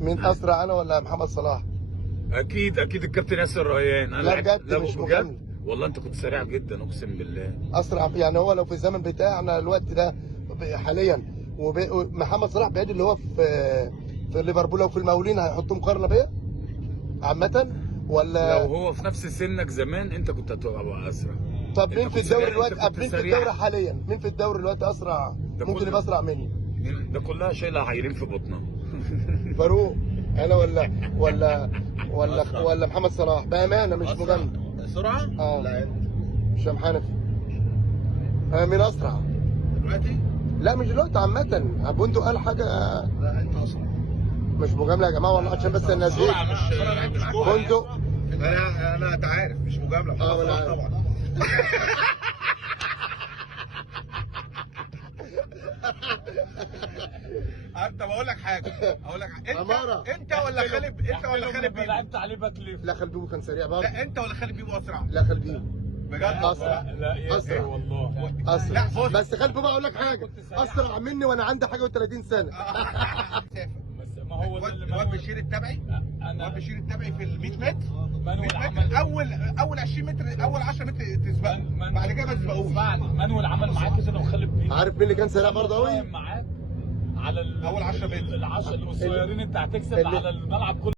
مين اسرع، انا ولا محمد صلاح؟ اكيد الكابتن ياسر ريان. لا بجد مش مجامله. والله انت كنت سريع جدا اقسم بالله. اسرع يعني، هو لو في الزمن بتاعنا الوقت ده حاليا ومحمد صلاح بعيد اللي هو في ليفربول او في المقاولين، هيحطوا مقارنه بيا عامه ولا؟ لو هو في نفس سنك زمان انت كنت هتبقى اسرع. طب مين في الدوري دلوقتي، مين في سريع. الدوري حاليا، مين في الدوري دلوقتي اسرع ممكن يبقى اسرع مني؟ ده كلها شايله عيلين في بطنها. فاروق انا ولا محمد صلاح بامانه مش مجامله. سرعه؟ لا انت هشام حنفي. مين اسرع دلوقتي؟ لا مش دلوقتي، عامه بوندو قال حاجه. لا انت اسرع. مش مجامله يا جماعه والله، عشان بس الناس دي مش بوندو. انا انت عارف مش مجامله محمد صلاح طبعا. انت بقول لك حاجه، انت ولا خالد بيبو؟ لعبت عليه باك ليفت. لا خالد بيبو كان سريع برضه. لا انت ولا خالد بيبو اسرع؟ لا خالد بيبو بجد اسرع. لا يا أسرع. والله اسرع. لا، بص. بس خالد بيبو اقول لك حاجه، اسرع مني وانا عندي حاجه و30 سنه. بس ما هو ده اللي الواد بشير التبعي، الواد بشير التبعي في ال 100 متر، مانويل عمل اول 20 متر، اول 10 متر تسبقه، بعد كده ما تسبقوش. مانويل عمل معاك كده وخالد بيبو. عارف مين اللي كان سريع برضه قوي؟ معاك على اول 10 متر. العشر القصيرين انت هتكسب على الملعب كله.